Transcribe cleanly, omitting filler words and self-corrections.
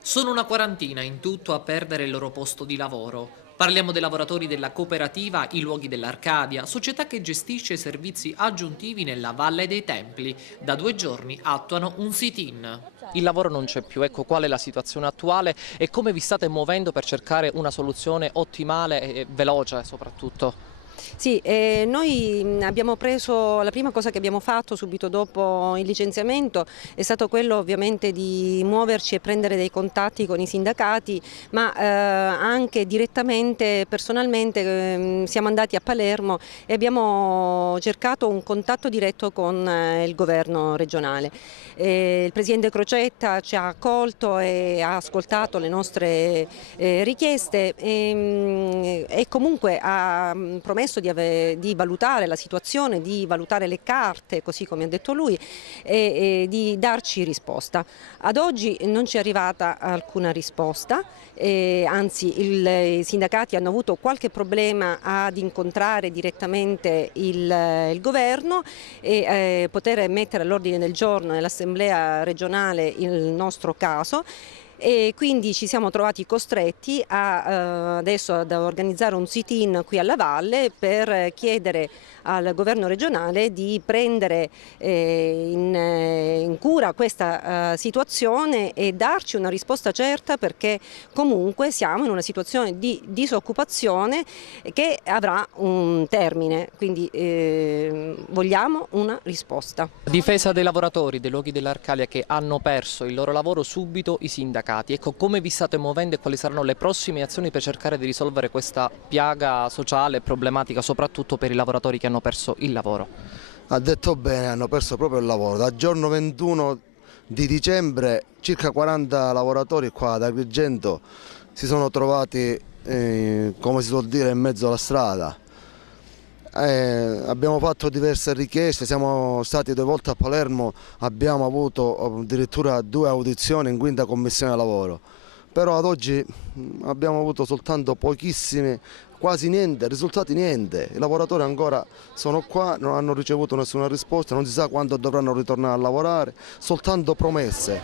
Sono una quarantina in tutto a perdere il loro posto di lavoro. Parliamo dei lavoratori della cooperativa I Luoghi dell'Arcadia, società che gestisce servizi aggiuntivi nella Valle dei Templi. Da 2 giorni attuano un sit-in. Il lavoro non c'è più, ecco qual è la situazione attuale e come vi state muovendo per cercare una soluzione ottimale e veloce soprattutto. Sì, noi abbiamo preso, la prima cosa che abbiamo fatto subito dopo il licenziamento è stato quello ovviamente di muoverci e prendere dei contatti con i sindacati, ma anche direttamente, personalmente siamo andati a Palermo e abbiamo cercato un contatto diretto con il governo regionale. Il presidente Crocetta ci ha accolto e ha ascoltato le nostre richieste e comunque ha promesso di valutare la situazione, di valutare le carte, così come ha detto lui, e di darci risposta. Ad oggi non ci è arrivata alcuna risposta, anzi i sindacati hanno avuto qualche problema ad incontrare direttamente il governo e poter mettere all'ordine del giorno nell'Assemblea regionale il nostro caso. E quindi ci siamo trovati costretti adesso ad organizzare un sit-in qui alla Valle per chiedere al governo regionale di prendere in cura questa situazione e darci una risposta certa, perché comunque siamo in una situazione di disoccupazione che avrà un termine, quindi vogliamo una risposta. Difesa dei lavoratori dei Luoghi dell'Arcadia che hanno perso il loro lavoro subito i sindacati. Ecco, come vi state muovendo e quali saranno le prossime azioni per cercare di risolvere questa piaga sociale e problematica soprattutto per i lavoratori che hanno perso il lavoro? Ha detto bene, hanno perso proprio il lavoro. Dal giorno 21 di dicembre circa 40 lavoratori qua ad Agrigento si sono trovati, come si suol dire, in mezzo alla strada. Abbiamo fatto diverse richieste, siamo stati 2 volte a Palermo, abbiamo avuto addirittura 2 audizioni in 5ª commissione lavoro, però ad oggi abbiamo avuto soltanto pochissime, quasi niente, risultati niente. I lavoratori ancora sono qua, non hanno ricevuto nessuna risposta, non si sa quando dovranno ritornare a lavorare, soltanto promesse.